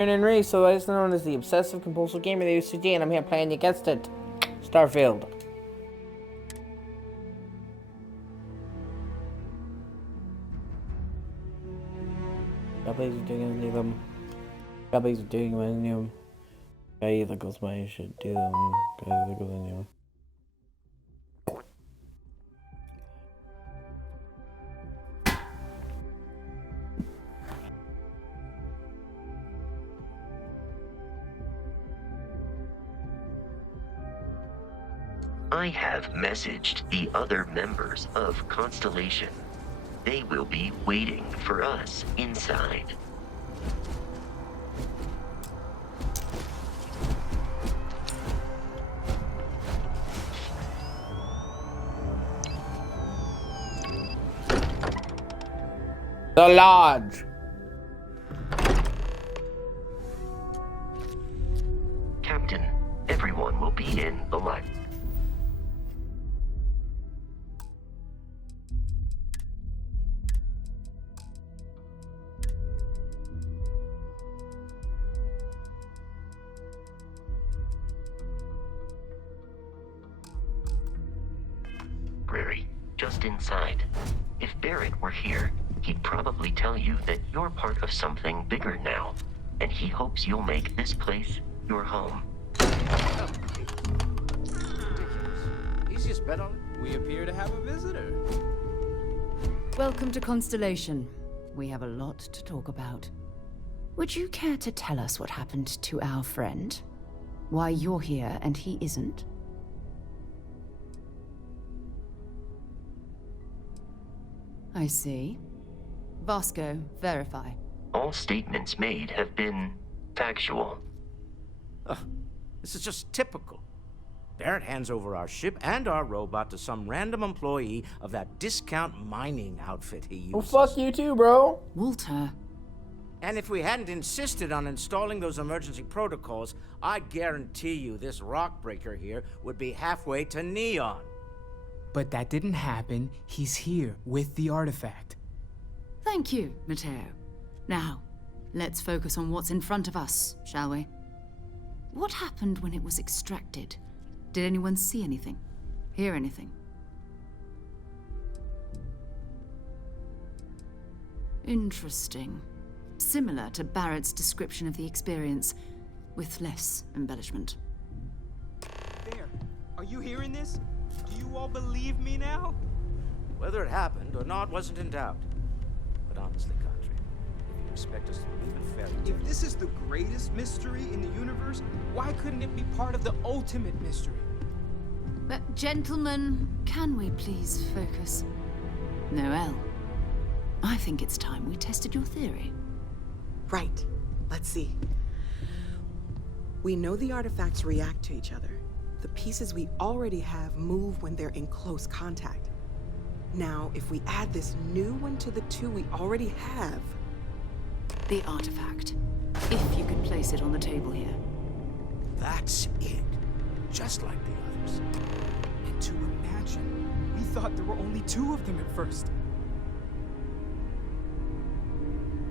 And Ray, so I known as the obsessive compulsive gamer of the O.C.G, and I'm here playing against it. Starfield. Nobody's doing any of them. Nobody's doing any of them. I either goes my shit, do them. I either goes any of them. I have messaged the other members of Constellation. They will be waiting for us inside. The Lodge. Captain, everyone will be in the light. Just inside. If Barrett were here, he'd probably tell you that you're part of something bigger now, and he hopes you'll make this place your home. Easiest bet on it. We appear to have a visitor. Welcome to Constellation. We have a lot to talk about. Would you care to tell us what happened to our friend? Why you're here and he isn't? I see. Vasco, verify. All statements made have been factual. This is just typical. Barrett hands over our ship and our robot to some random employee of that discount mining outfit he uses. Well, fuck you too, bro. Walter. And if we hadn't insisted on installing those emergency protocols, I guarantee you this rock breaker here would be halfway to Neon. But that didn't happen. He's here with the artifact. Thank you, Matteo. Now, let's focus on what's in front of us, shall we? What happened when it was extracted? Did anyone see anything? Hear anything? Interesting. Similar to Barrett's description of the experience, with less embellishment. There. Are you hearing this? Do you all believe me now? Whether it happened or not wasn't in doubt. But honestly, Country, if you expect us to believe in fairy tales... If this is the greatest mystery in the universe, why couldn't it be part of the ultimate mystery? But gentlemen, can we please focus? Noel, I think it's time we tested your theory. Right. Let's see. We know the artifacts react to each other. The pieces we already have move when they're in close contact. Now, if we add this new one to the two we already have... The artifact. If you could place it on the table here. That's it. Just like the others. And to imagine, we thought there were only two of them at first.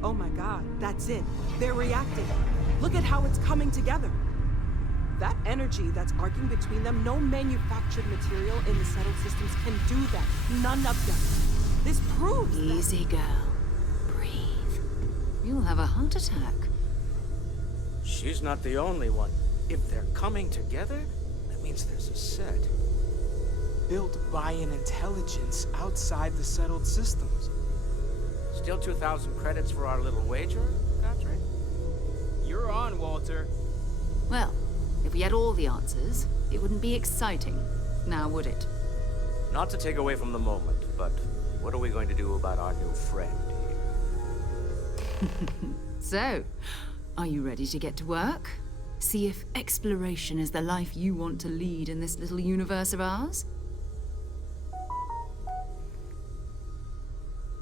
Oh my god, that's it. They're reacting. Look at how it's coming together. That energy that's arcing between them, no manufactured material in the settled systems can do that. None of them. This proves that... Easy, girl. Breathe. You'll have a heart attack. She's not the only one. If they're coming together, that means there's a set. Built by an intelligence outside the settled systems. Still 2,000 credits for our little wager, Country? You're on, Walter. Well, if we had all the answers, it wouldn't be exciting, now would it? Not to take away from the moment, but what are we going to do about our new friend here? So, are you ready to get to work? See if exploration is the life you want to lead in this little universe of ours?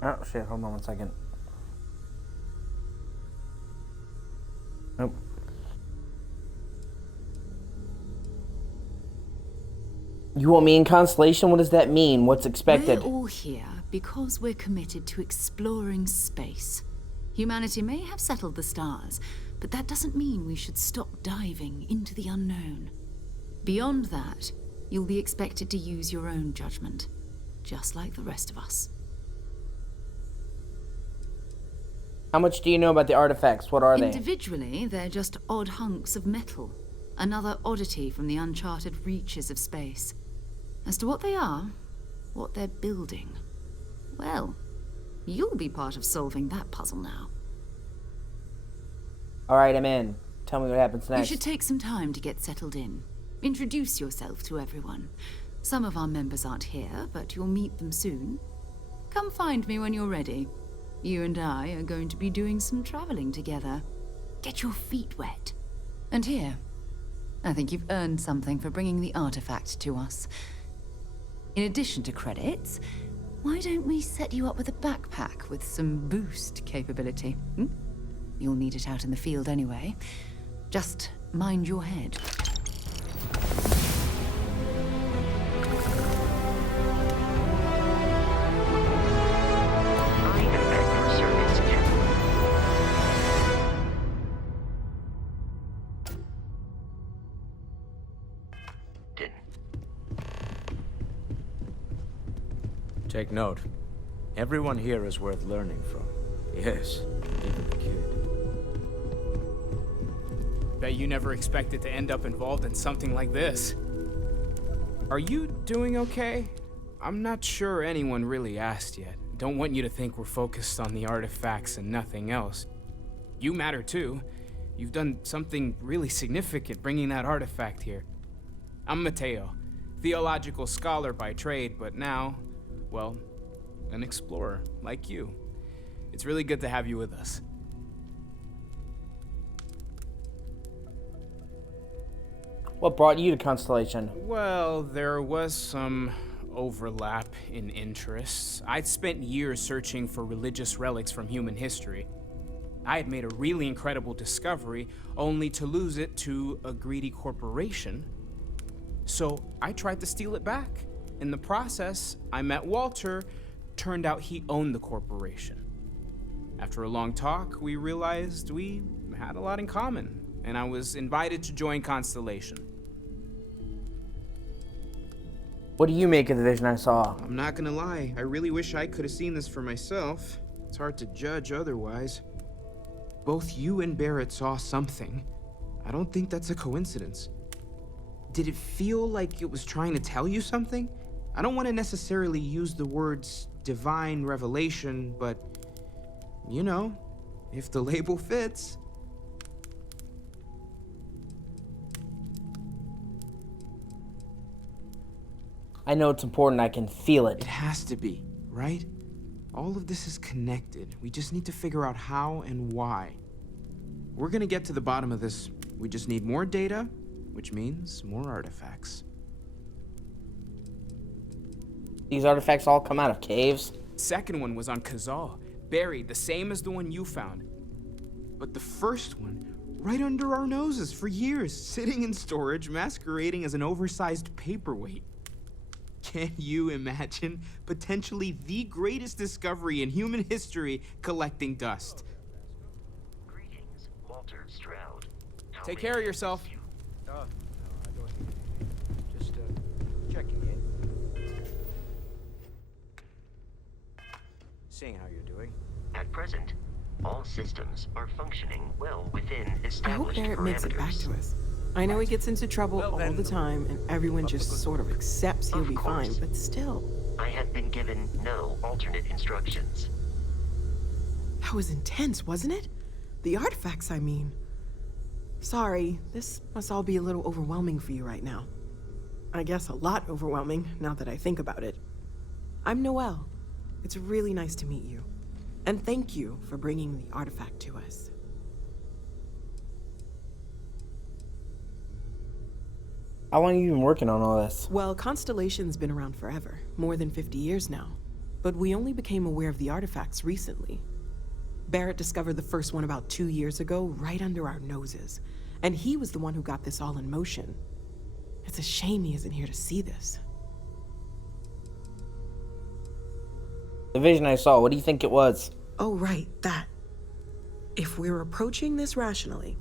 Oh shit, hold on 1 second. Nope. You want me in Constellation? What does that mean? What's expected? We're all here because we're committed to exploring space. Humanity may have settled the stars, but that doesn't mean we should stop diving into the unknown. Beyond that, you'll be expected to use your own judgment, just like the rest of us. How much do you know about the artifacts? What are they? Individually, they're just odd hunks of metal. Another oddity from the uncharted reaches of space. As to what they are, what they're building, well, you'll be part of solving that puzzle now. Alright, I'm in. Tell me what happens next. You should take some time to get settled in. Introduce yourself to everyone. Some of our members aren't here, but you'll meet them soon. Come find me when you're ready. You and I are going to be doing some traveling together. Get your feet wet. And here, I think you've earned something for bringing the artifact to us. In addition to credits, why don't we set you up with a backpack with some boost capability? You'll need it out in the field anyway. Just mind your head. I am at your service, Captain. Take note. Everyone here is worth learning from. Yes, even the kid. Bet you never expected to end up involved in something like this. Are you doing okay? I'm not sure anyone really asked yet. Don't want you to think we're focused on the artifacts and nothing else. You matter too. You've done something really significant bringing that artifact here. I'm Mateo, theological scholar by trade, but now, well, an explorer like you. It's really good to have you with us. What brought you to Constellation? Well, there was some overlap in interests. I'd spent years searching for religious relics from human history. I had made a really incredible discovery, only to lose it to a greedy corporation. So I tried to steal it back. In the process, I met Walter. Turned out he owned the corporation. After a long talk, we realized we had a lot in common, and I was invited to join Constellation. What do you make of the vision I saw? I'm not gonna lie, I really wish I could have seen this for myself. It's hard to judge otherwise. Both you and Barrett saw something. I don't think that's a coincidence. Did it feel like it was trying to tell you something? I don't want to necessarily use the words divine revelation, but, you know, if the label fits. I know it's important. I can feel it. It has to be, right? All of this is connected. We just need to figure out how and why. We're gonna get to the bottom of this. We just need more data, which means more artifacts. These artifacts all come out of caves? Second one was on Kazal, buried, the same as the one you found. But the first one, right under our noses for years, sitting in storage, masquerading as an oversized paperweight. Can you imagine potentially the greatest discovery in human history collecting dust? Greetings, Walter Stroud. How Take may care I of yourself. assist you? No, I don't need anything. Just, checking in. Seeing how you're doing. At present, all systems are functioning well within I hope established Barrett makes it back parameters. to us. I know he gets into trouble Well, all then, the time, and everyone just sort of accepts he'll Of be fine, course. but still. I have been given no alternate instructions. That was intense, wasn't it? The artifacts, I mean. Sorry, this must all be a little overwhelming for you right now. I guess a lot overwhelming, now that I think about it. I'm Noelle. It's really nice to meet you. And thank you for bringing the artifact to us. How long have you been working on all this? Well, Constellation's been around forever, more than 50 years now. But we only became aware of the artifacts recently. Barrett discovered the first one about 2 years ago, right under our noses. And he was the one who got this all in motion. It's a shame he isn't here to see this. The vision I saw, what do you think it was? Oh, right, that. If we're approaching this rationally,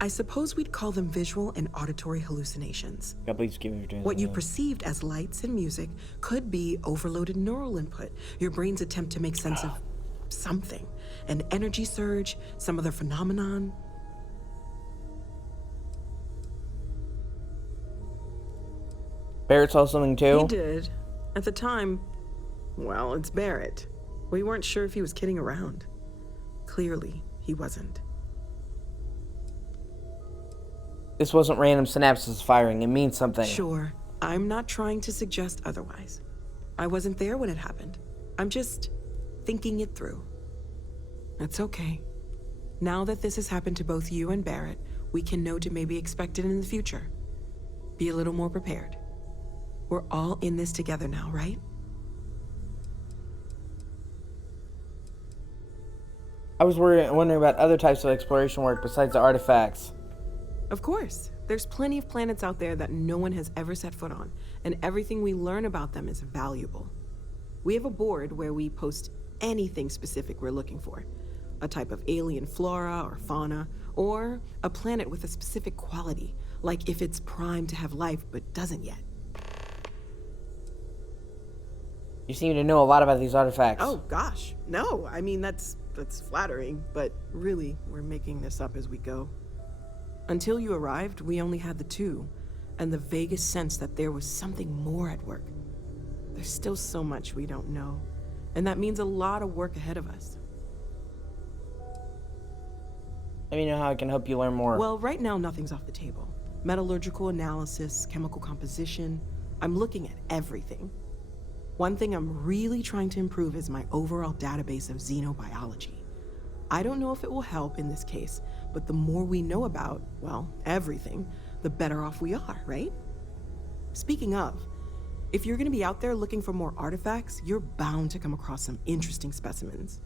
I suppose we'd call them visual and auditory hallucinations. God, please give me your What you dreams. perceived as lights and music could be overloaded neural input, your brain's attempt to make sense of something. An energy surge, some other phenomenon. Barrett saw something too? He did. At the time, well, it's Barrett. We weren't sure if he was kidding around. Clearly, he wasn't. This wasn't random synapses firing. It means something. Sure, I'm not trying to suggest otherwise. I wasn't there when it happened. I'm just thinking it through. It's okay. Now that this has happened to both you and Barrett, we can know to maybe expect it in the future. Be a little more prepared. We're all in this together now, right? I was wondering about other types of exploration work besides the artifacts. Of course. There's plenty of planets out there that no one has ever set foot on, and everything we learn about them is valuable. We have a board where we post anything specific we're looking for. A type of alien flora or fauna, or a planet with a specific quality, like if it's primed to have life but doesn't yet. You seem to know a lot about these artifacts. Oh gosh, no. I mean, that's flattering, but really, we're making this up as we go. Until you arrived, we only had the two, and the vaguest sense that there was something more at work. There's still so much we don't know, and that means a lot of work ahead of us. Let me know how I can help you learn more. Well, right now, nothing's off the table. Metallurgical analysis, chemical composition, I'm looking at everything. One thing I'm really trying to improve is my overall database of xenobiology. I don't know if it will help in this case, but the more we know about, well, everything, the better off we are, right? Speaking of, if you're gonna be out there looking for more artifacts, you're bound to come across some interesting specimens.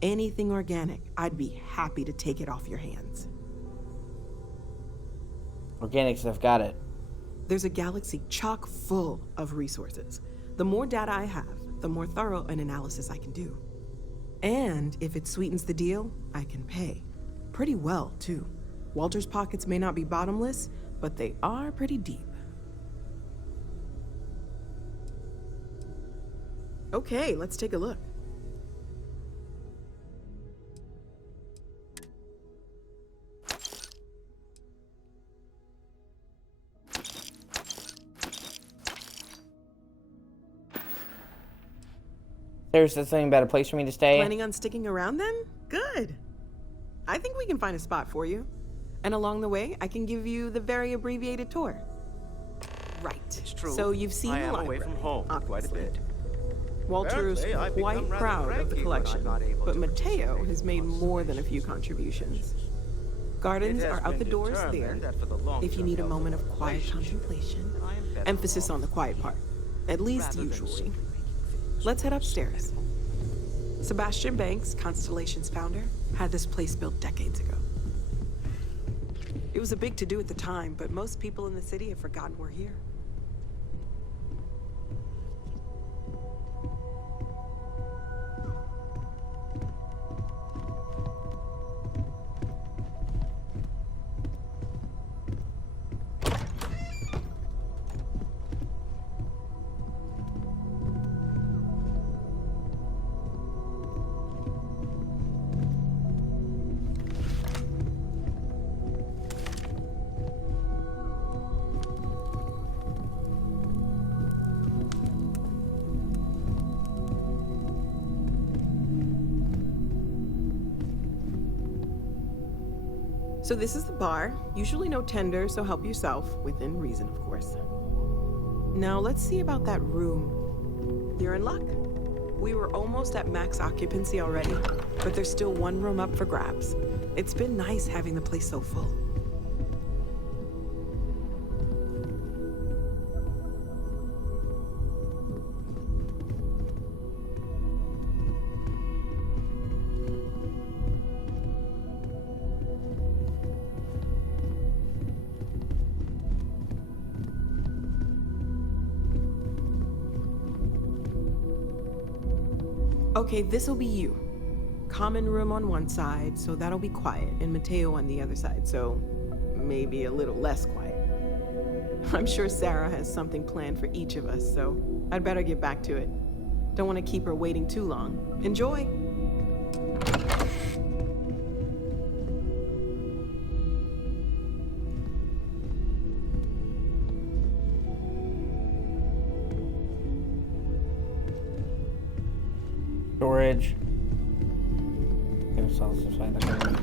Anything organic, I'd be happy to take it off your hands. Organic stuff, got it. There's a galaxy chock full of resources. The more data I have, the more thorough an analysis I can do. And if it sweetens the deal, I can pay. Pretty well, too. Walter's pockets may not be bottomless, but they are pretty deep. Okay, let's take a look. There's the thing about a place for me to stay. Planning on sticking around then? Good. I think we can find a spot for you. And along the way, I can give you the very abbreviated tour. Right. It's true. So you've seen I the am library, away from home quite a obviously. bit. Walter's Apparently, I've become quite rather proud of the cranky when I'm collection, not able but to Mateo participate has in made more than a few contributions. Gardens are out the doors there, if you need a moment of quiet contemplation. Emphasis on the quiet part, at least usually. Let's head upstairs. Sebastian Banks, Constellation's founder, had this place built decades ago. It was a big to-do at the time, but most people in the city have forgotten we're here. So this is the bar. Usually no tender, so help yourself, within reason, of course. Now let's see about that room. You're in luck. We were almost at max occupancy already, but there's still one room up for grabs. It's been nice having the place so full. Okay, this'll be you. common room on one side, so that'll be quiet, and Mateo on the other side, so maybe a little less quiet. I'm sure Sarah has something planned for each of us, so I'd better get back to it. Don't want to keep her waiting too long. Enjoy! Storage. Let's also find the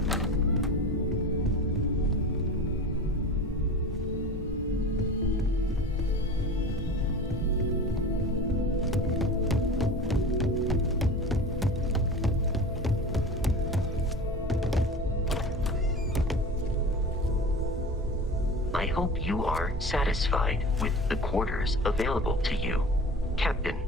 I hope you are satisfied with the quarters available to you. Captain,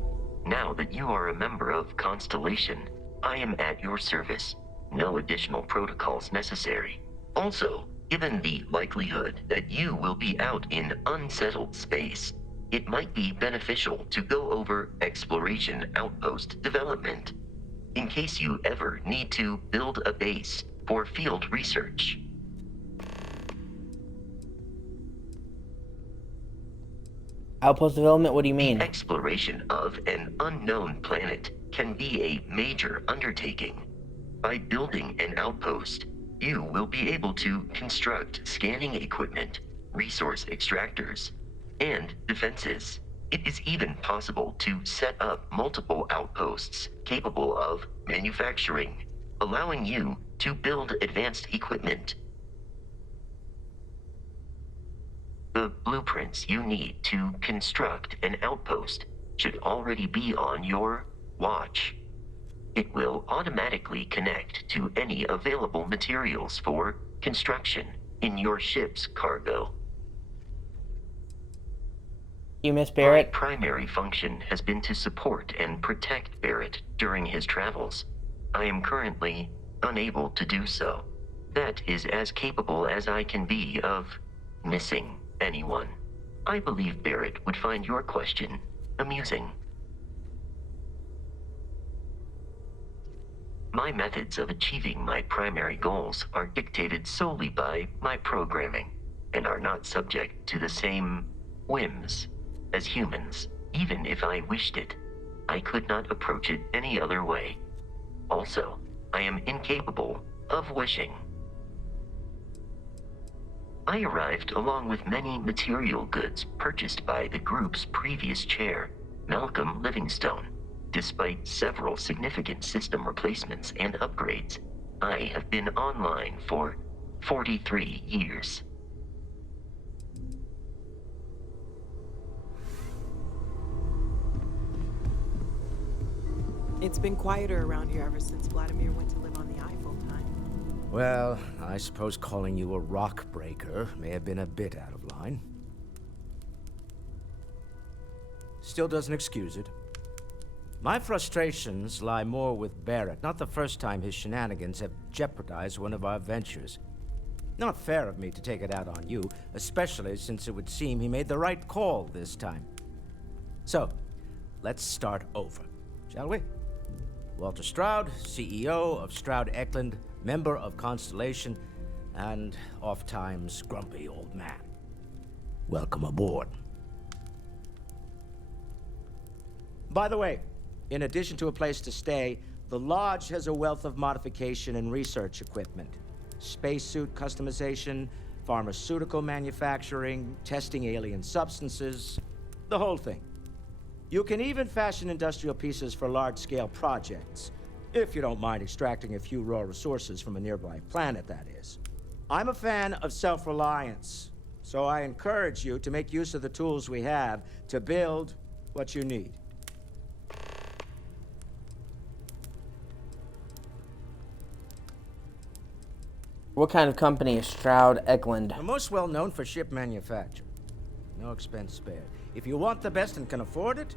now that you are a member of Constellation, I am at your service. No additional protocols necessary. Also, given the likelihood that you will be out in unsettled space, it might be beneficial to go over exploration outpost development, in case you ever need to build a base for field research. outpost development? What do you mean? Exploration of an unknown planet can be a major undertaking. By building an outpost, you will be able to construct scanning equipment, resource extractors, and defenses. It is even possible to set up multiple outposts capable of manufacturing, allowing you to build advanced equipment. The blueprints you need to construct an outpost should already be on your watch. It will automatically connect to any available materials for construction in your ship's cargo. You miss My Barrett? primary function has been to support and protect Barrett during his travels. I am currently unable to do so. That is as capable as I can be of missing anyone. I believe Barrett would find your question amusing. My methods of achieving my primary goals are dictated solely by my programming, and are not subject to the same whims as humans. Even if I wished it, I could not approach it any other way. Also, I am incapable of wishing. I arrived along with many material goods purchased by the group's previous chair, Malcolm Livingstone. Despite several significant system replacements and upgrades, I have been online for 43 years. It's been quieter around here ever since Vladimir went to live on the eye full-time. Well, I suppose calling you a rock breaker may have been a bit out of line. Still doesn't excuse it. My frustrations lie more with Barrett. Not the first time his shenanigans have jeopardized one of our ventures. Not fair of me to take it out on you, especially since it would seem he made the right call this time. So, let's start over, shall we? Walter Stroud, CEO of Stroud Eklund, member of Constellation, and oft-times grumpy old man. Welcome aboard. By the way, in addition to a place to stay, the Lodge has a wealth of modification and research equipment. Spacesuit customization, pharmaceutical manufacturing, testing alien substances, the whole thing. You can even fashion industrial pieces for large-scale projects, if you don't mind extracting a few raw resources from a nearby planet, that is. I'm a fan of self-reliance, so I encourage you to make use of the tools we have to build what you need. What kind of company is Stroud Eklund? We're most well known for ship manufacture. No expense spared. If you want the best and can afford it,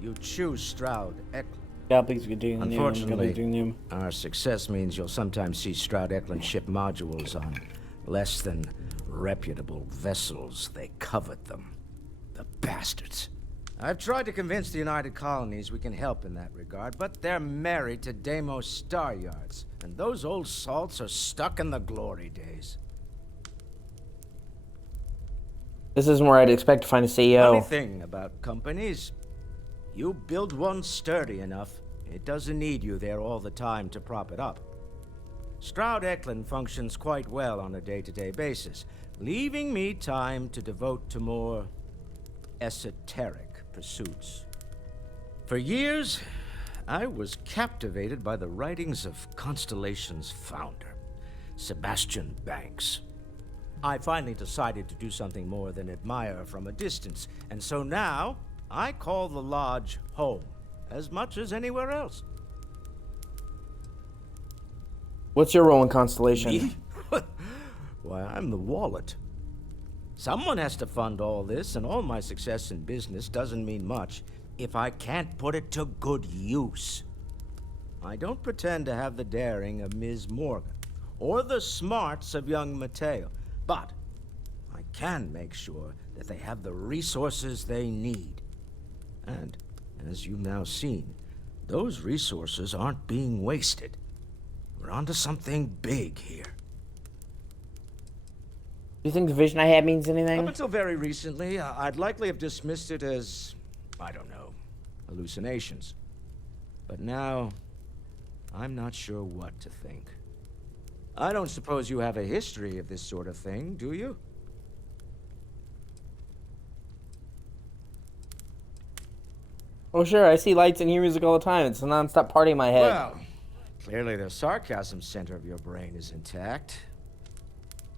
you choose Stroud Eklund. Unfortunately, our success means you'll sometimes see Stroud Eklund ship modules on less than reputable vessels. They covet them. The bastards. I've tried to convince the United Colonies we can help in that regard, but they're married to Deimos Star Yards, and those old salts are stuck in the glory days. This isn't where I'd expect to find a CEO. Funny thing about companies, you build one sturdy enough, it doesn't need you there all the time to prop it up. Stroud Eklund functions quite well on a day-to-day basis, leaving me time to devote to more esoteric pursuits. For years, I was captivated by the writings of Constellation's founder, Sebastian Banks. I finally decided to do something more than admire from a distance, and so now I call the Lodge home as much as anywhere else. What's your role in Constellation? Me? Why, I'm the wallet. Someone has to fund all this, and all my success in business doesn't mean much if I can't put it to good use. I don't pretend to have the daring of Ms. Morgan, or the smarts of young Mateo, but I can make sure that they have the resources they need. And, as you've now seen, those resources aren't being wasted. We're onto something big here. Do you think the vision I had means Up anything? until very recently, I'd likely have dismissed it as, I don't know, hallucinations. But now, I'm not sure what to think. I don't suppose you have a history of this sort of thing, do you? Oh sure, I see lights and hear music all the time. It's a non-stop party in my head. Well, clearly the sarcasm center of your brain is intact.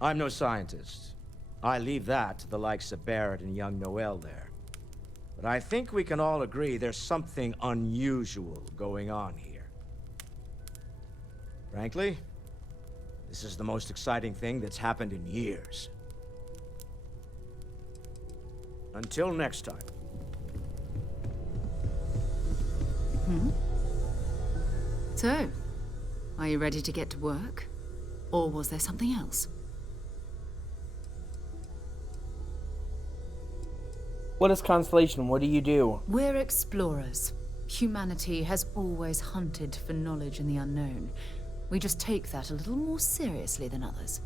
I'm no scientist. I leave that to the likes of Barrett and young Noel there. But I think we can all agree there's something unusual going on here. Frankly, this is the most exciting thing that's happened in years. Until next time. So, are you ready to get to work? Or was there something else? What is Constellation? What do you do? We're explorers. Humanity has always hunted for knowledge in the unknown. We just take that a little more seriously than others.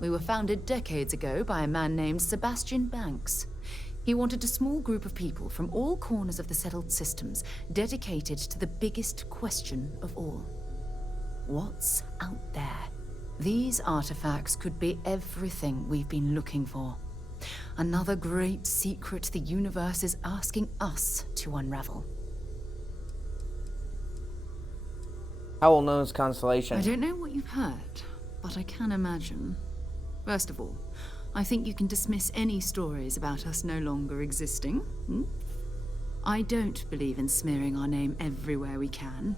We were founded decades ago by a man named Sebastian Banks. He wanted a small group of people from all corners of the settled systems dedicated to the biggest question of all. What's out there? These artifacts could be everything we've been looking for. Another great secret the universe is asking us to unravel. How well known is Constellation? I don't know what you've heard, but I can imagine. First of all, I think you can dismiss any stories about us no longer existing. I don't believe in smearing our name everywhere we can.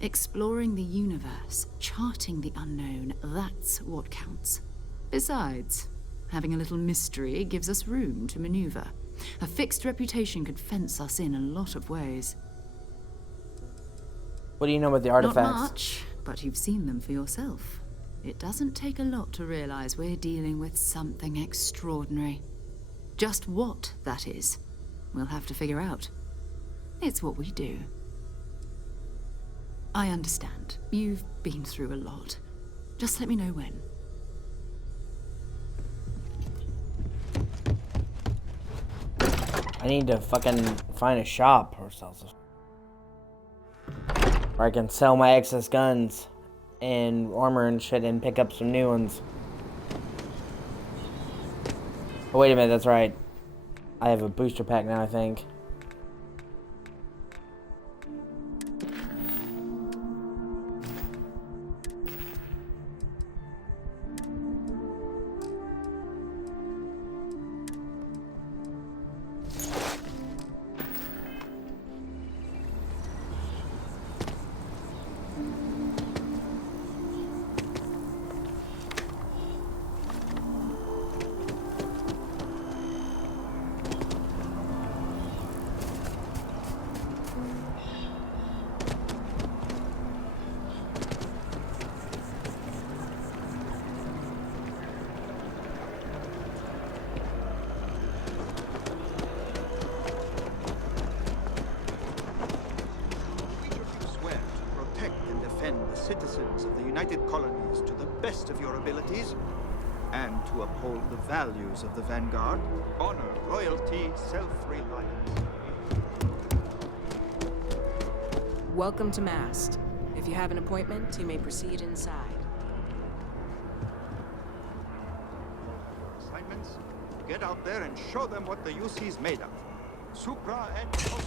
Exploring the universe, charting the unknown, that's what counts. Besides, having a little mystery gives us room to maneuver. A fixed reputation could fence us in a lot of ways. What do you know about the artifacts? Not much, but you've seen them for yourself. It doesn't take a lot to realize we're dealing with something extraordinary. Just what that is, we'll have to figure out. It's what we do. I understand. You've been through a lot. Just let me know when. I need to fucking find a shop or something where I can sell my excess guns and armor and shit and pick up some new ones. Oh, wait a minute, that's right. I have a booster pack now, I think. united colonies to the best of your abilities, and to uphold the values of the Vanguard: honor, loyalty, self-reliance. Welcome to Mast. If you have an appointment, you may proceed inside. Assignments? Get out there and show them what the UC's made of. Supra and Contra.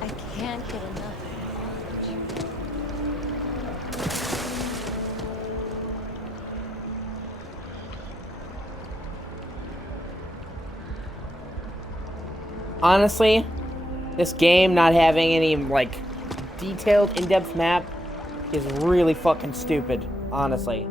I can't get enough. Honestly, this game not having any, like, detailed, in-depth map is really fucking stupid, honestly.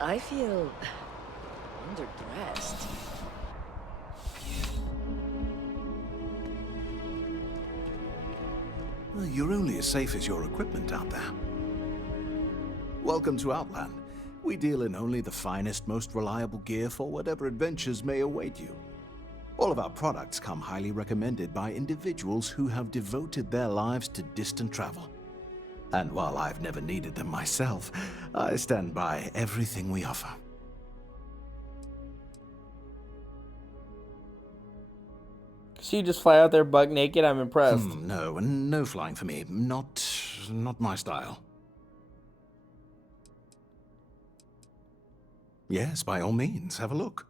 I feel underdressed. Well, you're only as safe as your equipment out there. Welcome to Outland. We deal in only the finest, most reliable gear for whatever adventures may await you. All of our products come highly recommended by individuals who have devoted their lives to distant travel. And while I've never needed them myself, I stand by everything we offer. So you just fly out there buck naked? I'm impressed. No, and no flying for me. Not my style. Yes, by all means, have a look.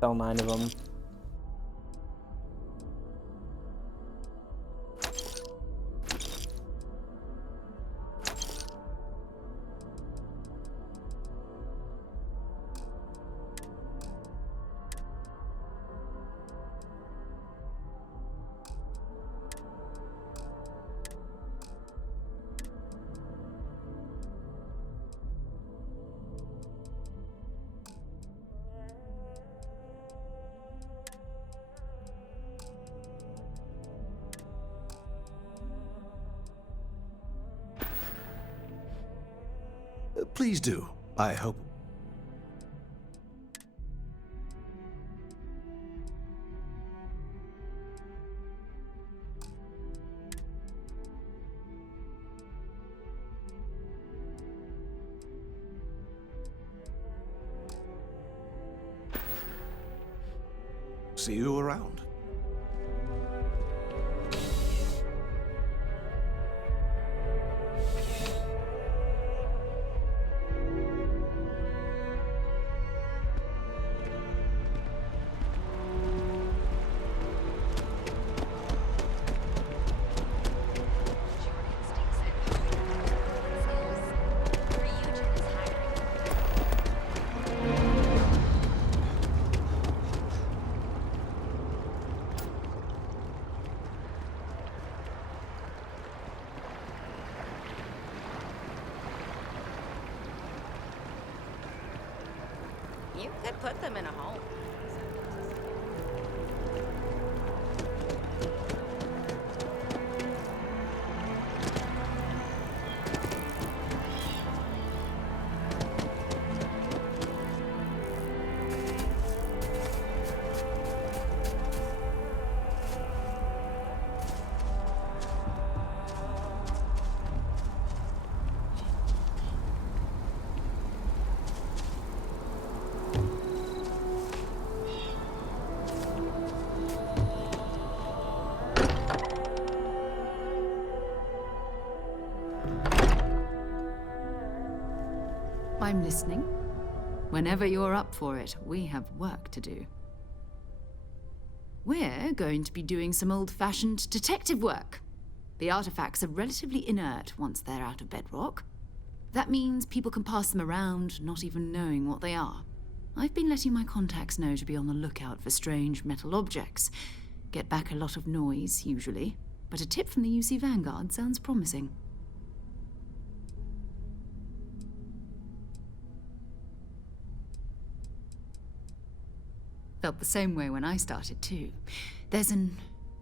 Sell 9 of them. Please do. I hope. See you around. You could put them in a home. I'm listening. Whenever you're up for it, we have work to do. We're going to be doing some old-fashioned detective work. The artifacts are relatively inert once they're out of bedrock. That means people can pass them around, not even knowing what they are. I've been letting my contacts know to be on the lookout for strange metal objects. Get back a lot of noise, usually, but a tip from the UC Vanguard sounds promising. Felt the same way when I started, too. There's an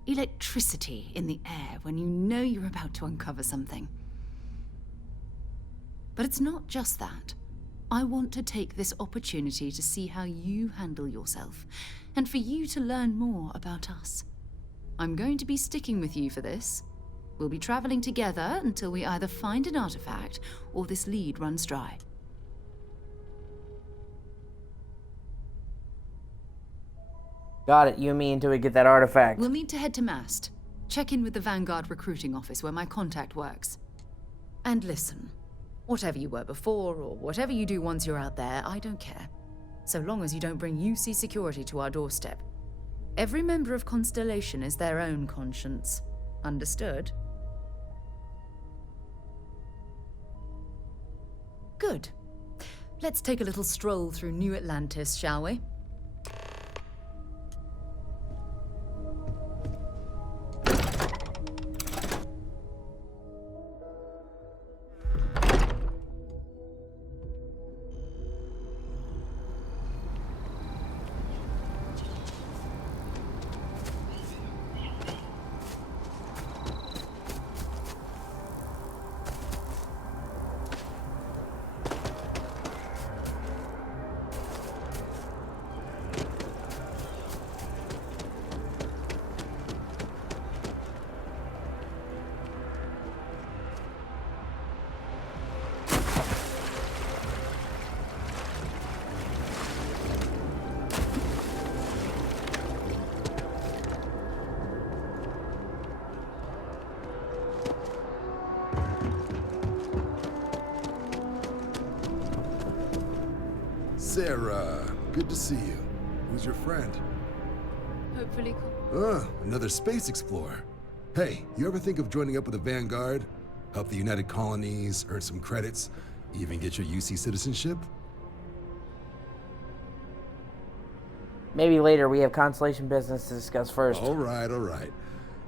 electricity in the air when you know you're about to uncover something. But it's not just that. I want to take this opportunity to see how you handle yourself, and for you to learn more about us. I'm going to be sticking with you for this. We'll be traveling together until we either find an artifact or this lead runs dry. Got it. You mean until we get that artifact? We'll need to head to Mast. Check in with the Vanguard recruiting office where my contact works. And listen, whatever you were before or whatever you do once you're out there, I don't care. So long as you don't bring UC security to our doorstep. Every member of Constellation is their own conscience. Understood? Good. Let's take a little stroll through New Atlantis, shall we? Sarah, good to see you. Who's your friend? Hopefully cool. Another space explorer. Hey, you ever think of joining up with the Vanguard? Help the United Colonies, earn some credits, even get your UC citizenship? Maybe later. We have Constellation business to discuss first. All right.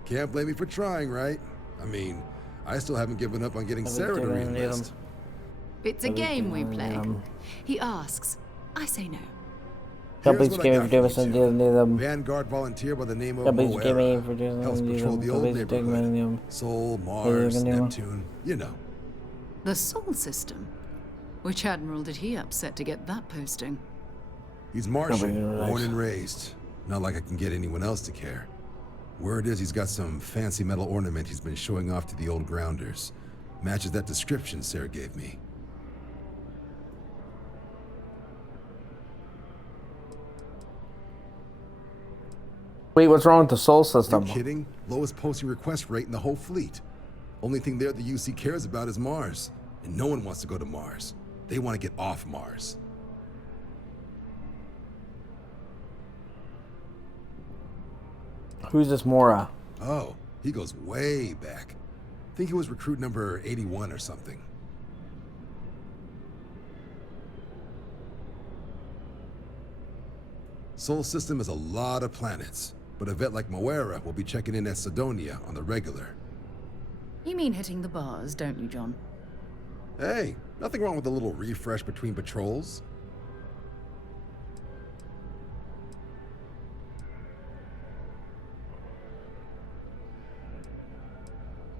Can't blame me for trying, right? I mean, I still haven't given up on getting Sarah to re-enlist. It's a game we play. He asks. I say no. Here's what I got for you two. Vanguard volunteer by the name of Moira. Helps patrol the old neighborhood. Sol, Mars, Neptune, you know. The Sol system? Which admiral did he upset to get that posting? He's Martian, born and raised. Not like I can get anyone else to care. Word is he's got some fancy metal ornament he's been showing off to the old grounders. Matches that description Sarah gave me. Wait, what's wrong with the Sol system? You kidding? Lowest posting request rate in the whole fleet. Only thing there the UC cares about is Mars. And no one wants to go to Mars. They want to get off Mars. Who's this Mora? Oh, he goes way back. Think he was recruit number 81 or something. Sol system has a lot of planets, but a vet like Moira will be checking in at Sidonia on the regular. You mean hitting the bars, don't you, John? Hey, nothing wrong with a little refresh between patrols.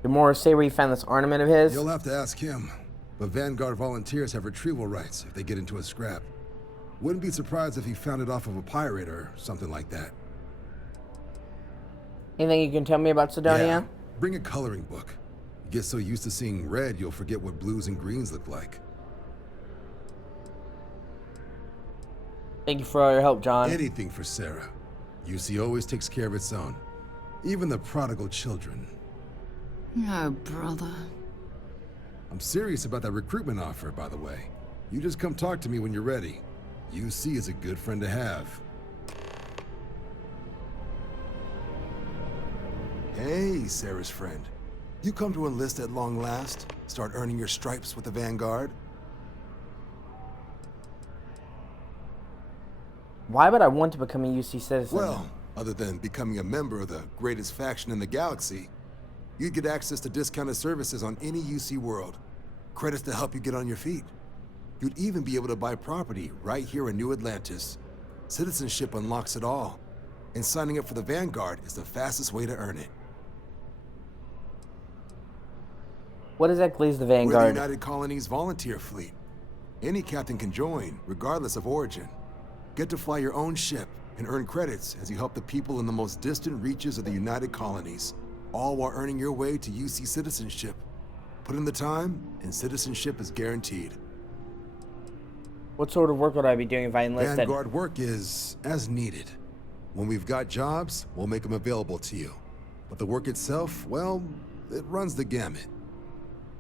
Did Mora say where he found this ornament of his? You'll have to ask him. But Vanguard volunteers have retrieval rights if they get into a scrap. Wouldn't be surprised if he found it off of a pirate or something like that. Anything you can tell me about Sidonia? Yeah, bring a coloring book. You get so used to seeing red, you'll forget what blues and greens look like. Thank you for all your help, John. Anything for Sarah. UC always takes care of its own. Even the prodigal children. Oh, brother. I'm serious about that recruitment offer, by the way. You just come talk to me when you're ready. UC is a good friend to have. Hey, Sarah's friend. You come to enlist at long last? Start earning your stripes with the Vanguard? Why would I want to become a UC citizen? Well, other than becoming a member of the greatest faction in the galaxy, you'd get access to discounted services on any UC world. Credits to help you get on your feet. You'd even be able to buy property right here in New Atlantis. Citizenship unlocks it all. And signing up for the Vanguard is the fastest way to earn it. What exactly is the We're Vanguard? the United Colonies volunteer fleet. Any captain can join, regardless of origin. Get to fly your own ship and earn credits as you help the people in the most distant reaches of the United Colonies, all while earning your way to UC citizenship. Put in the time, and citizenship is guaranteed. What sort of work would I be doing if I enlisted? Vanguard work is as needed. When we've got jobs, we'll make them available to you. But the work itself, well, it runs the gamut.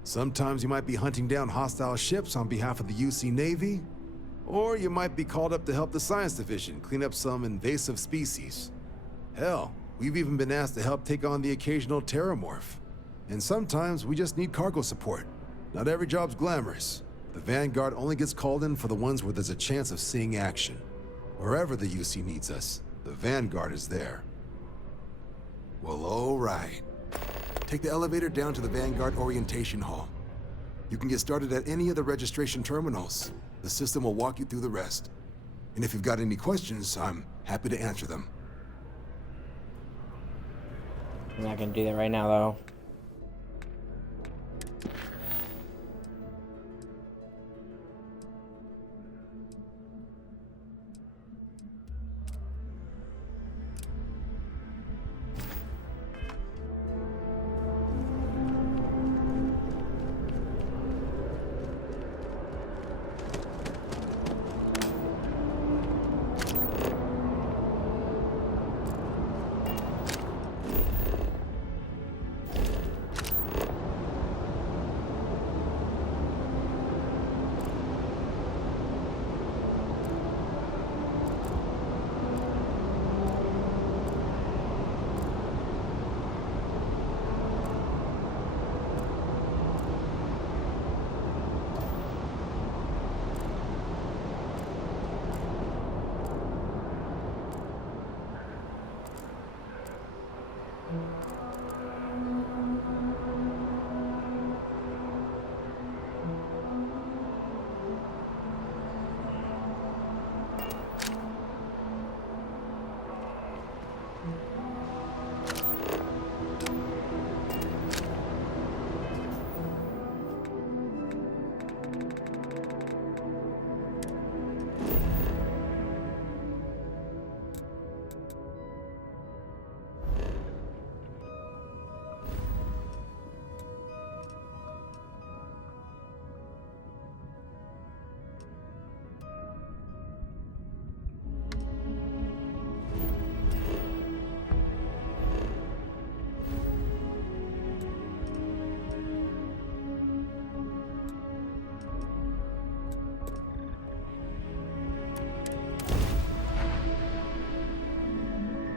Sometimes you might be hunting down hostile ships on behalf of the UC Navy, or you might be called up to help the Science Division clean up some invasive species. Hell, we've even been asked to help take on the occasional terramorph. And sometimes we just need cargo support. Not every job's glamorous. The Vanguard only gets called in for the ones where there's a chance of seeing action. Wherever the UC needs us, the Vanguard is there. Well, all right. Take the elevator down to the Vanguard Orientation Hall. You can get started at any of the registration terminals. The system will walk you through the rest. And if you've got any questions, I'm happy to answer them. I'm not gonna do that right now, though.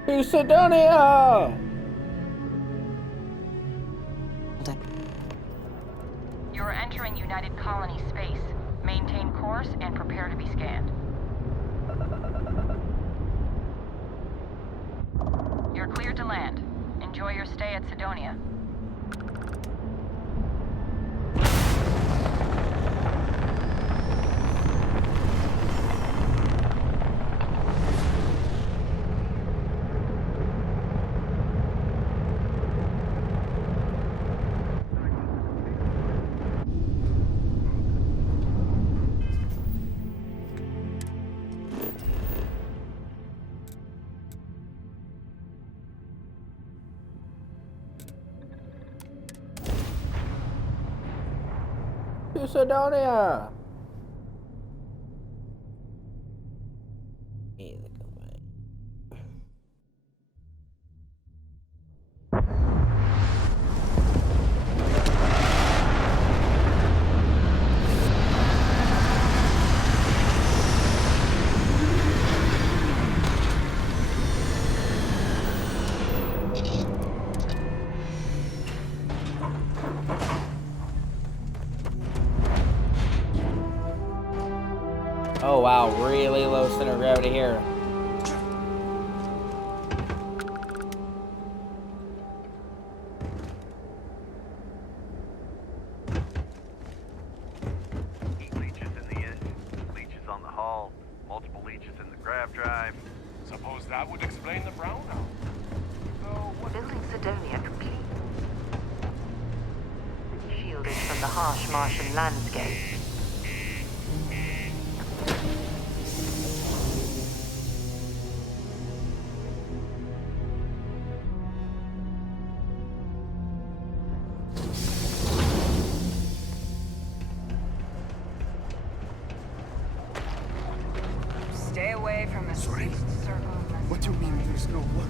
To Sidonia! You're entering United Colony space. Maintain course and prepare to be scanned. You're cleared to land. Enjoy your stay at Sidonia. To Sidonia! Wow, really low center of gravity here. Heat leeches in the in, leeches on the hull, multiple leeches in the grav drive. Suppose that would explain the brownout. So what? Building Sidonia complete. Shielded from the harsh Martian landscape. Stay away from the Sorry. circle. What do you mean there's no work?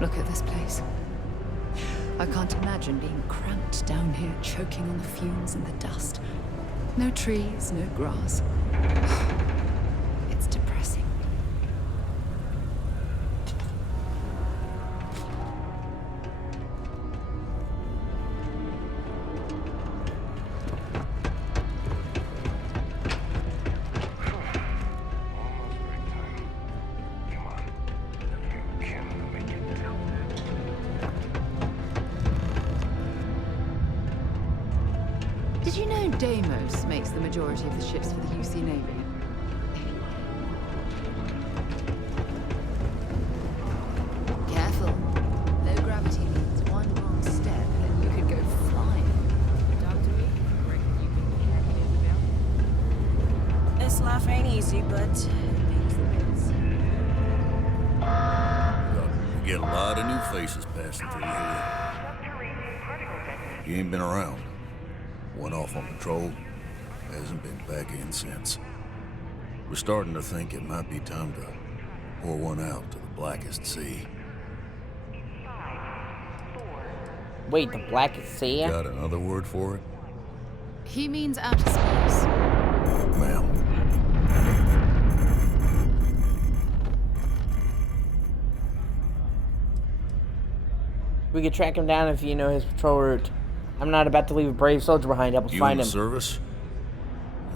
Look at this place. I can't imagine being cramped down here, choking on the fumes and the dust. No trees, no grass. It's depressing. Almost break time. Come on. You can make it. Did you know Deimos makes the majority of the ships for the UC Navy? Careful. Low gravity means one wrong step and you could go flying. Talk to me. Reckon you can carry me in the belt? This life ain't easy, but it pays the bills. We get a lot of new faces passing through here. You ain't been around. Went off on patrol. Hasn't been back in since. We're starting to think it might be time to pour one out to the blackest sea. Wait, the Blackest Sea? Got another word for it? He means outer space. Ma'am. We could track him down if you know his patrol route. I'm not about to leave a brave soldier behind. Help us You find in the him. service?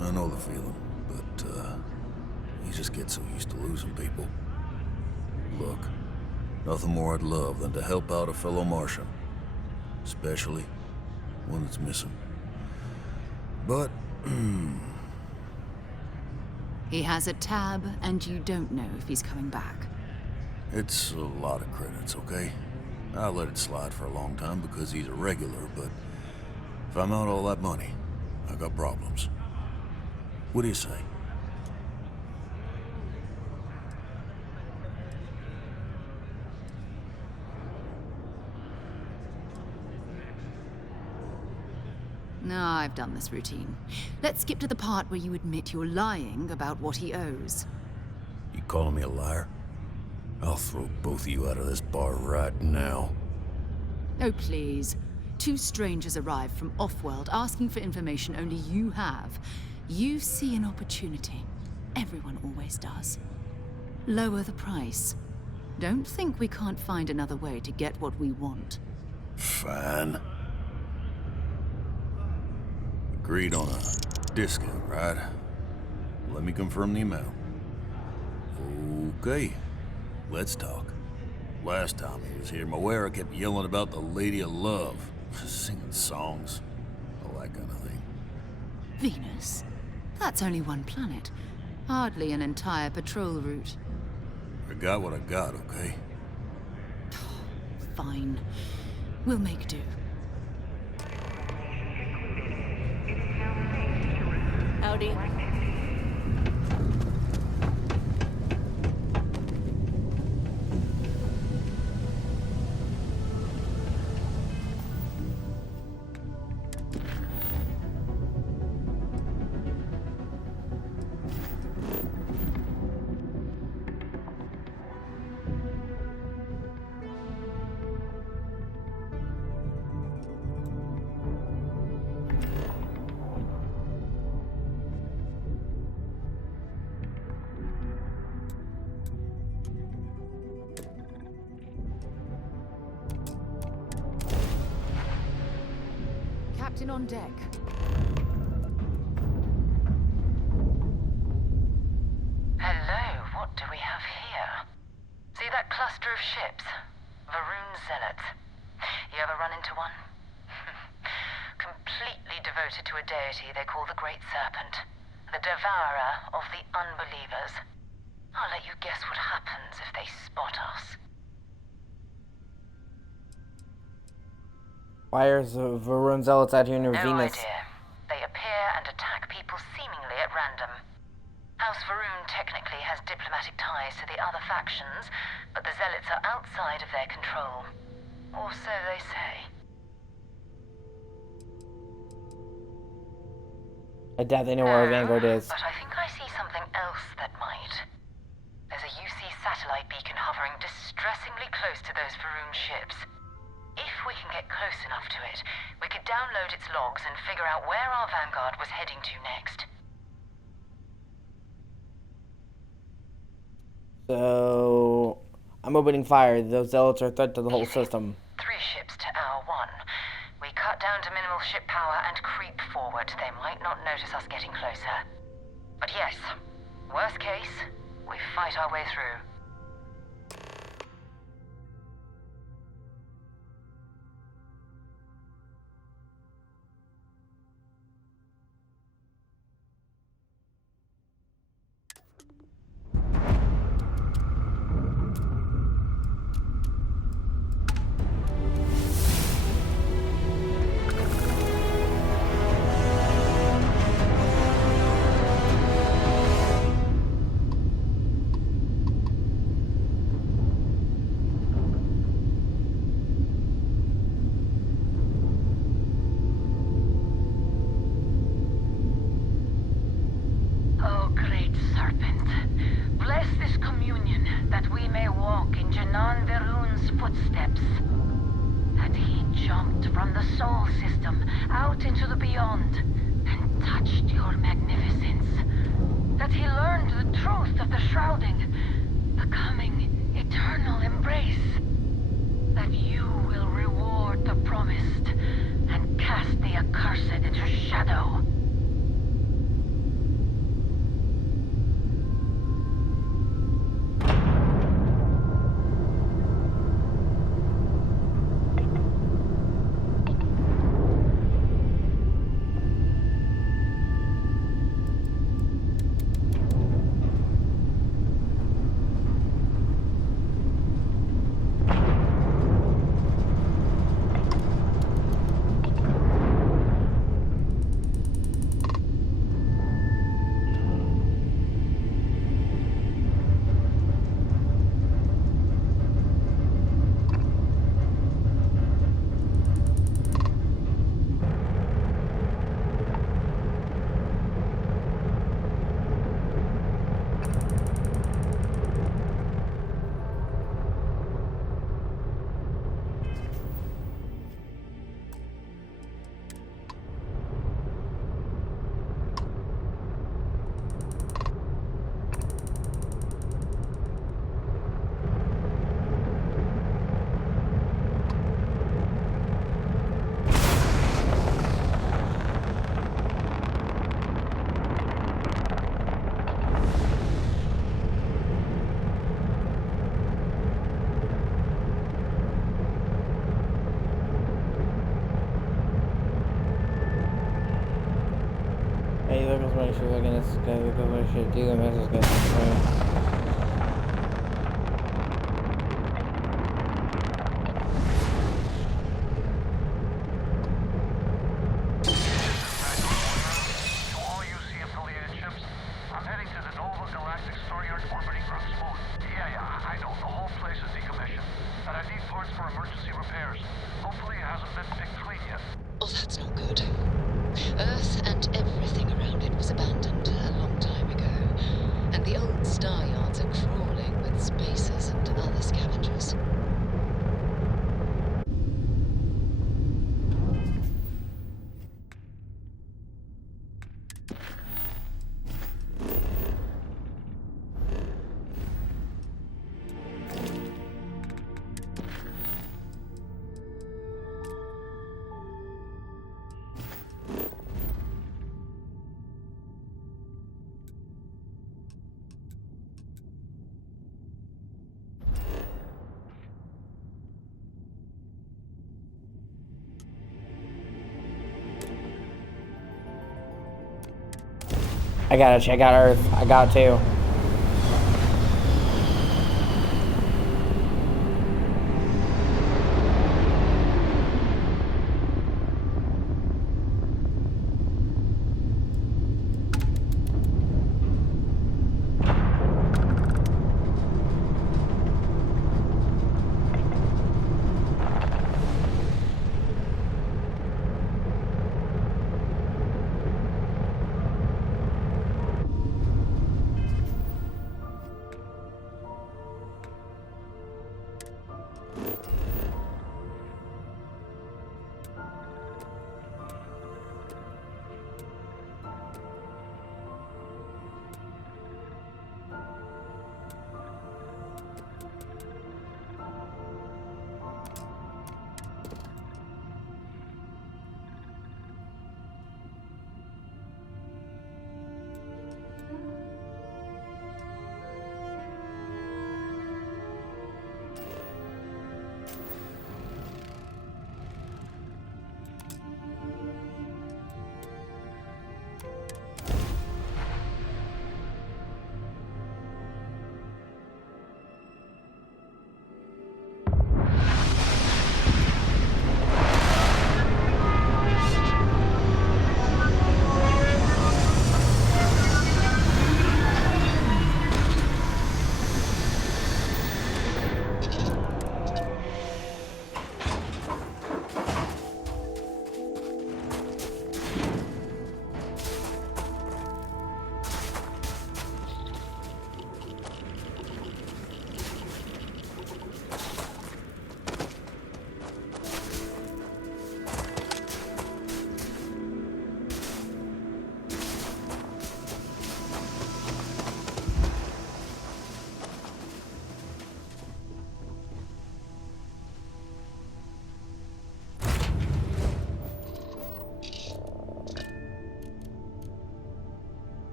I know the feeling, but you just get so used to losing people. Look, nothing more I'd love than to help out a fellow Martian, especially one that's missing. But He has a tab, and you don't know if he's coming back. it's a lot of credits, okay? I let it slide for a long time because he's a regular, but if I'm out all that money, I got problems. What do you say? No, I've done this routine. Let's skip to the part where you admit you're lying about what he owes. You calling me a liar? I'll throw both of you out of this bar right now. Oh, please. Two strangers arrive from off-world asking for information only you have. You see an opportunity. Everyone always does. Lower the price. Don't think we can't find another way to get what we want. Fine. Agreed on a discount, right? Let me confirm the amount. Okay, let's talk. Last time he was here, Moira kept yelling about the Lady of Love, singing songs, all that kind of thing. Venus? That's only one planet. Hardly an entire patrol route. I got what I got, okay? Fine. We'll make do. Howdy. Captain on deck. Hello, what do we have here? See that cluster of ships? Varun Zealots. You ever run into one? Completely devoted to a deity they call the Great Serpent. The devourer of the unbelievers. I'll let you guess what happens if they spot us. Why are the Varun Zealots out here near No Venus? idea. They appear and attack people seemingly at random. House Varun technically has diplomatic ties to the other factions, but the Zealots are outside of their control. Or so they say. I doubt they know where our Vanguard is. But I think I see something else that might. There's a UC satellite beacon hovering distressingly close to those Varun ships. If we can get close enough to it, we could download its logs and figure out where our Vanguard was heading to next. So I'm opening fire. Those zealots are a threat to the whole system. 3 ships to our 1. We cut down to minimal ship power and creep forward. They might not notice us getting closer. But yes, worst case, we fight our way through. Oh, great serpent, bless this communion that we may walk in Janan Verun's footsteps. That he jumped from the Sol system out into the beyond and touched your magnificence. That he learned the truth of the shrouding, the coming eternal embrace. That you will reward the promised and cast the accursed into shadow. Hey, look at what she's looking at this guy. Look at what she do. The message guy. Oh, that's not good. Earth and everything around it was abandoned a long time ago, and the old star yards I gotta check out Earth. I got to.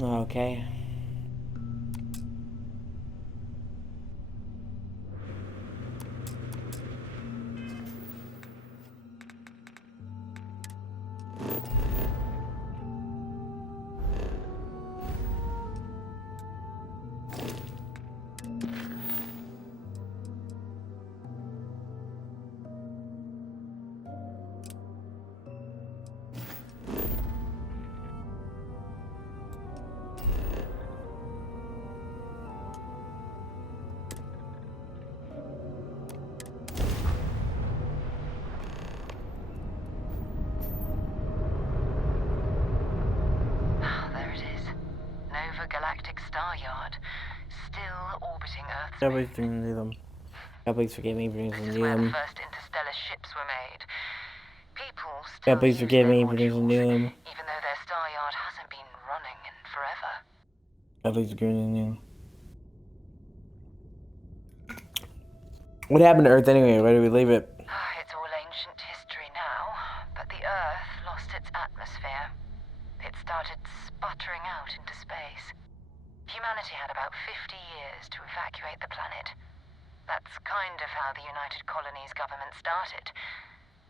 Okay. Galactic Star Yard, still orbiting Earth's Yeah, please do them. Yeah, please forgive me for This using is where the them. first interstellar ships were made. People Yeah, still please use forgive their me for using modules, them. even though their star yard hasn't been running in forever. Yeah, please forgive me. What happened to Earth anyway? Why did we leave it? It's all ancient history now, but the Earth lost its atmosphere. It started sputtering out into space. humanity had about 50 years to evacuate the planet. That's kind of how the United Colonies government started,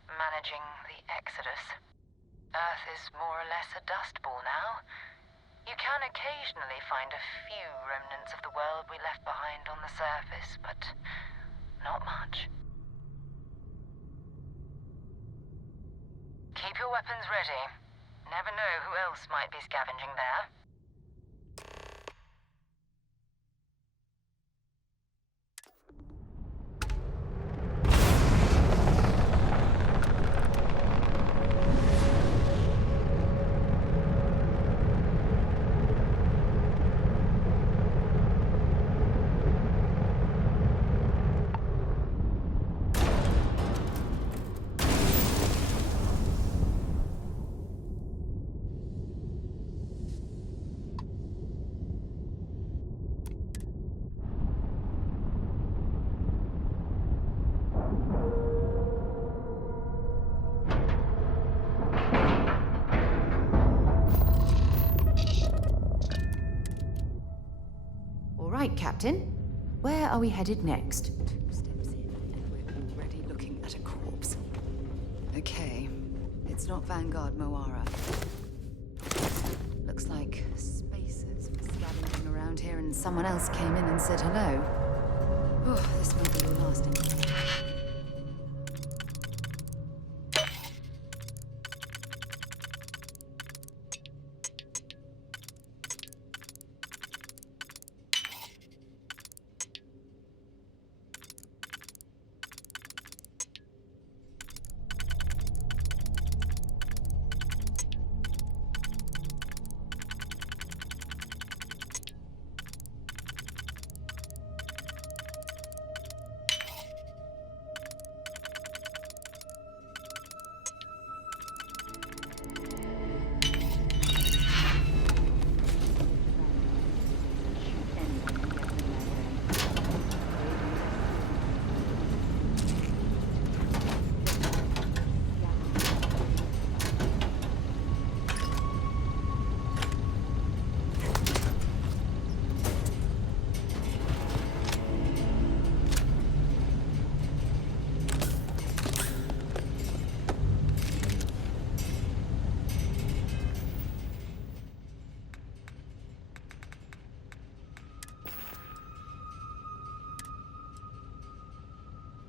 managing the exodus. Earth is more or less a dust ball now. You can occasionally find a few remnants of the world we left behind on the surface, but not much. Keep your weapons ready. Never know who else might be scavenging there. Right, Captain. Where are we headed next? 2 steps in, and we're already looking at a corpse. Okay. It's not Vanguard Moara. Looks like spacers were scavenging around here and someone else came in and said hello. Oh, this might be your last encounter.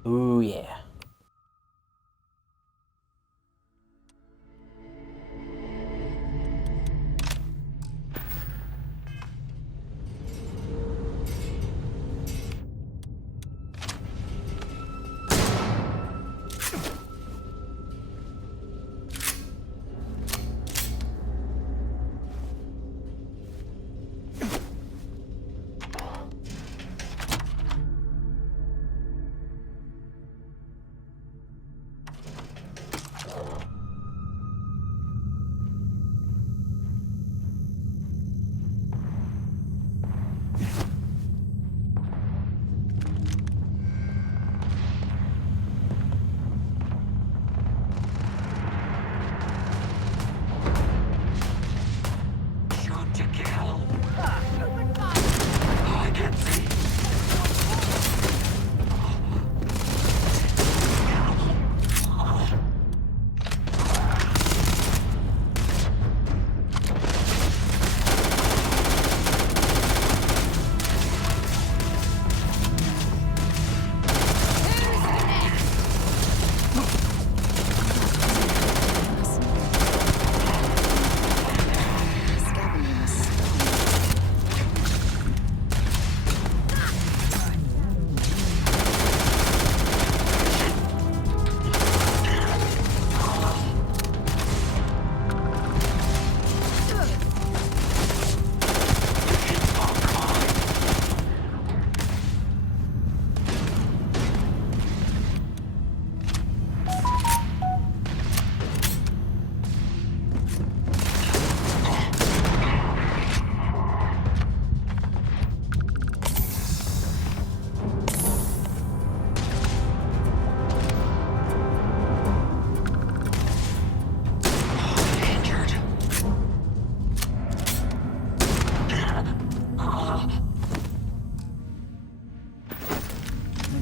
Ooh, yeah.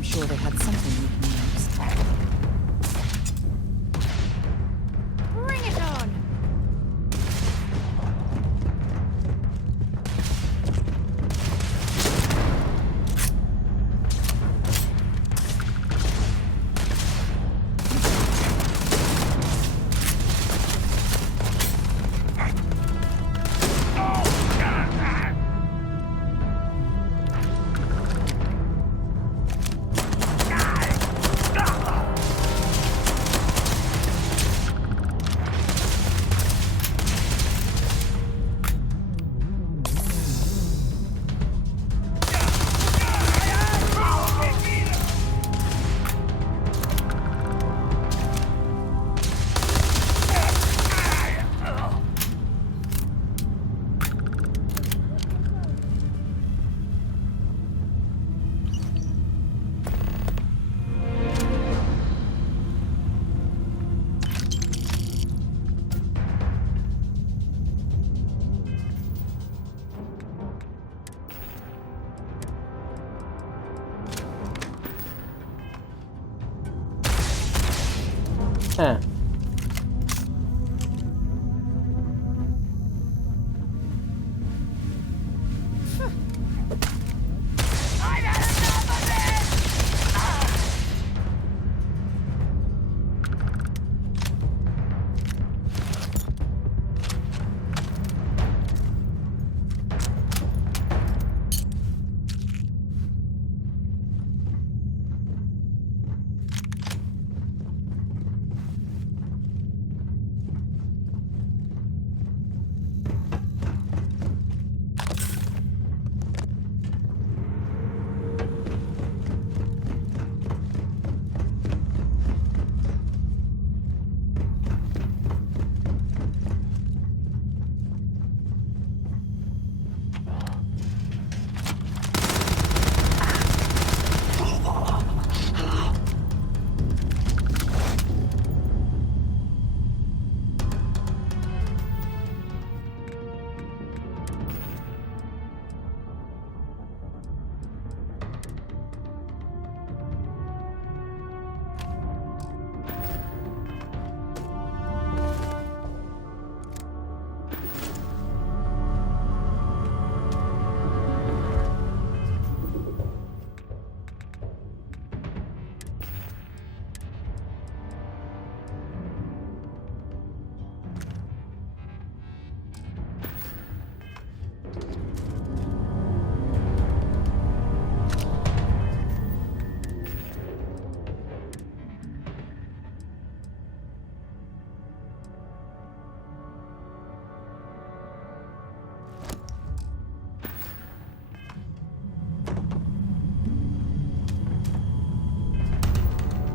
I'm sure they had something you can use. Bring it on! Huh.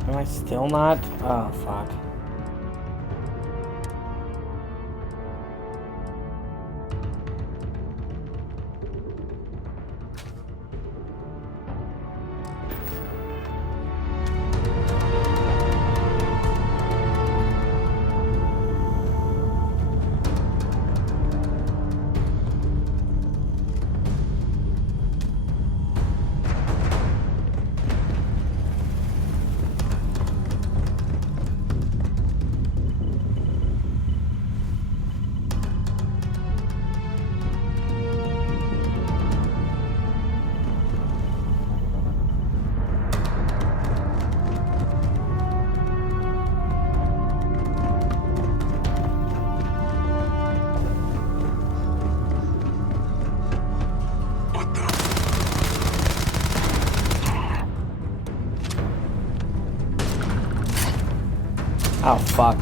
Am I still not? Oh, fuck. Oh, fuck.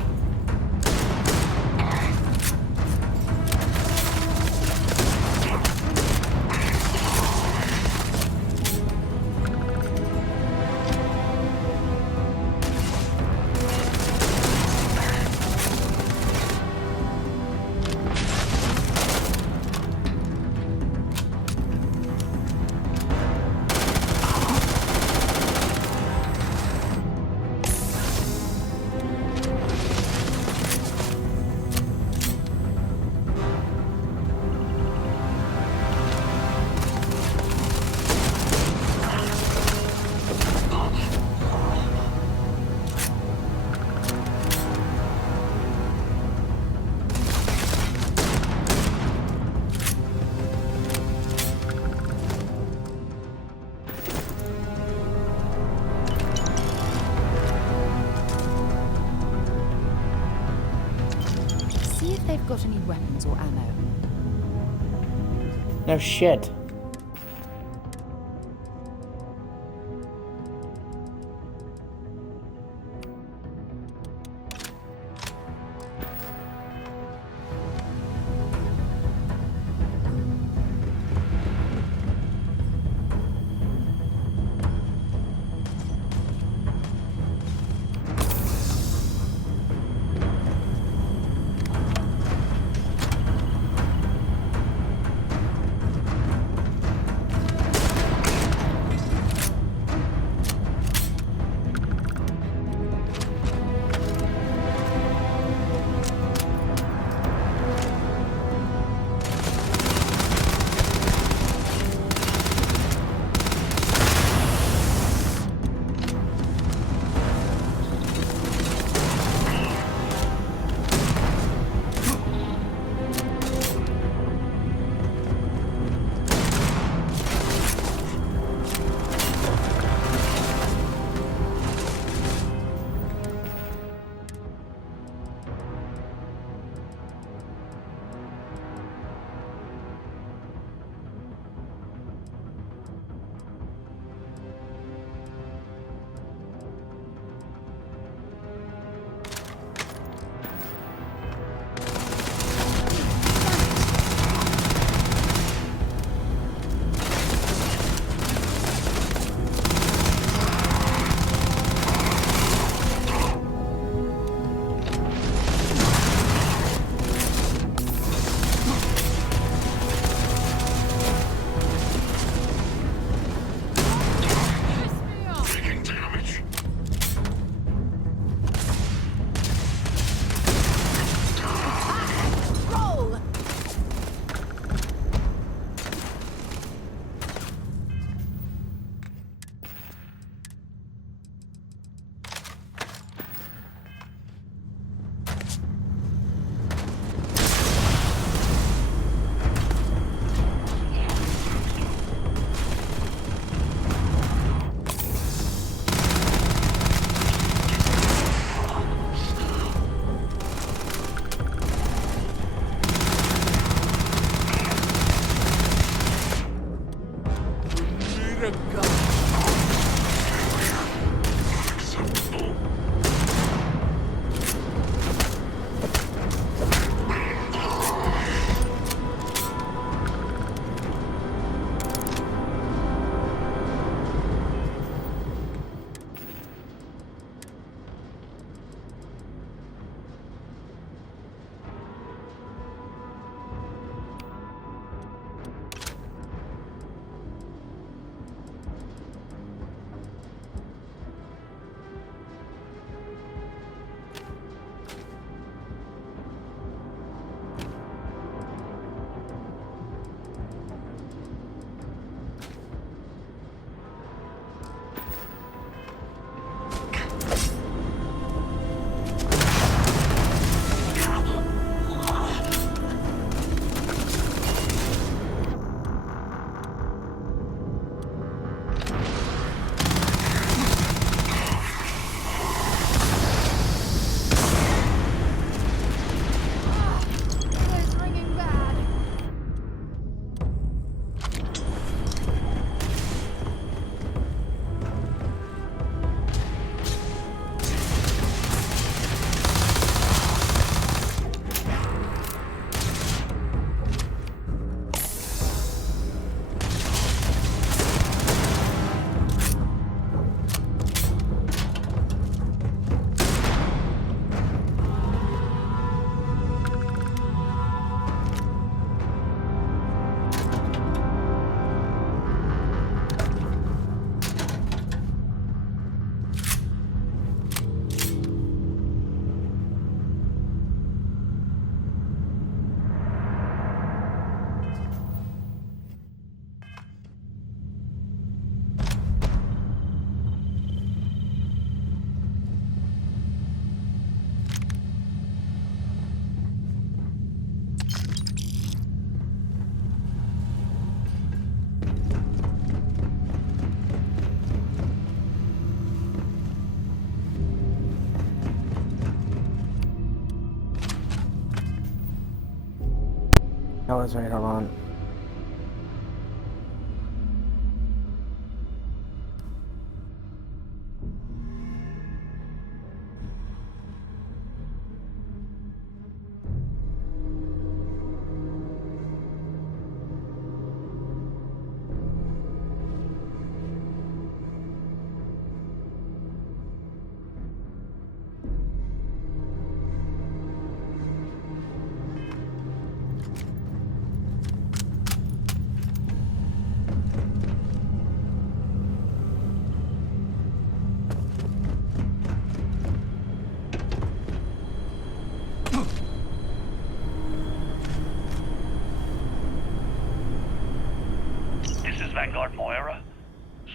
they've got any weapons or ammo. No shit. that's right, hold on. Vanguard Moira.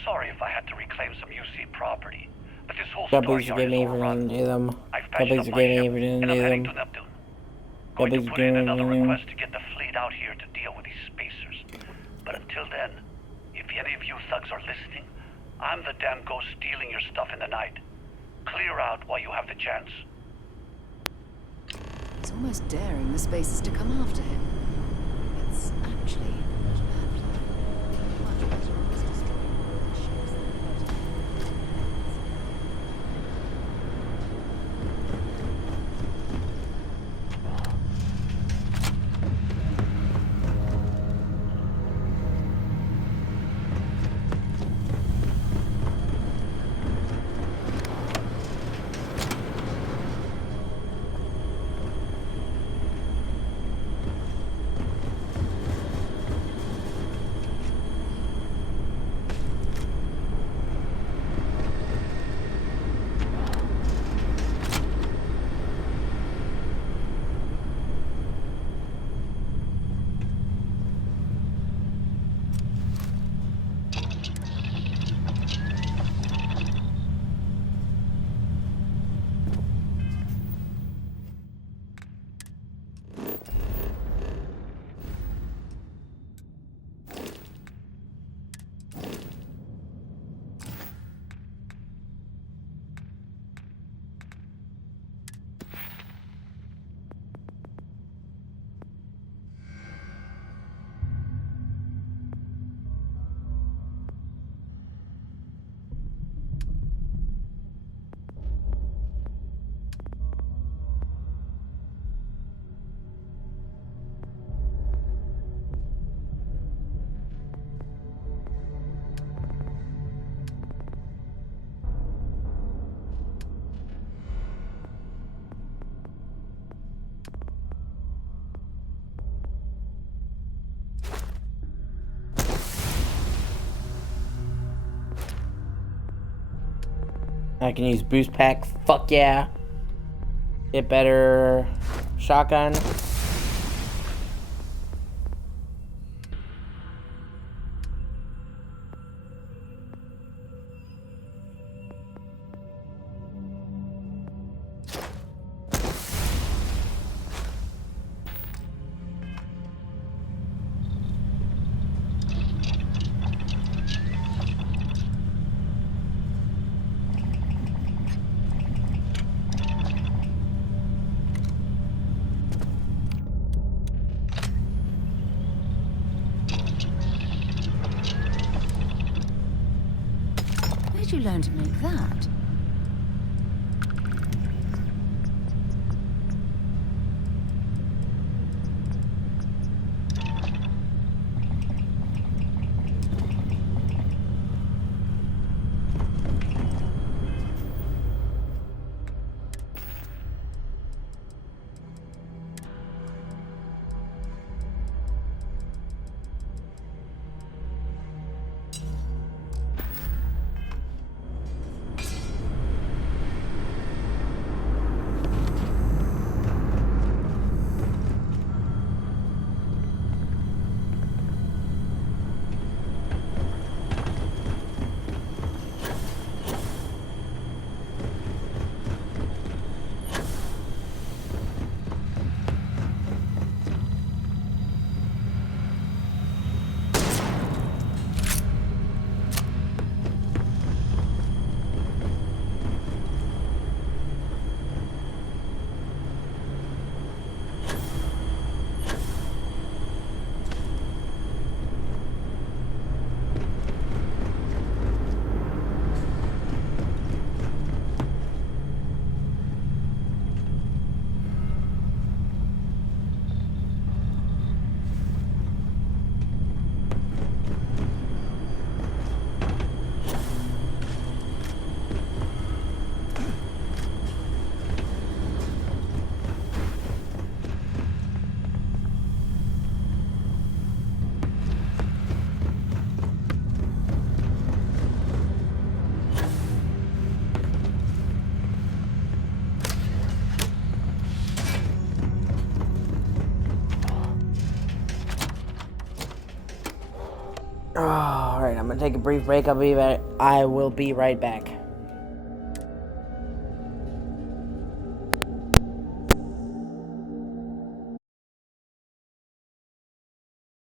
Sorry if I had to reclaim some UC property, but this whole Companies store are yard getting is overrun. everything to them. I've patched Companies up are my getting ship, everything and I'm to heading them. to Neptune. Going to Companies put in another doing request to get the fleet out here to deal with these spacers. But until then, if any of you thugs are listening, I'm the damn ghost stealing your stuff in the night. Clear out while you have the chance. It's almost daring the spacers to come after him. It's actually not a bad plan. Much better off as destroying all the ships than floating. I can use boost pack. Fuck yeah. Get better shotgun. Where'd you learn to make that? Alright, I'm gonna take a brief break. I will be right back.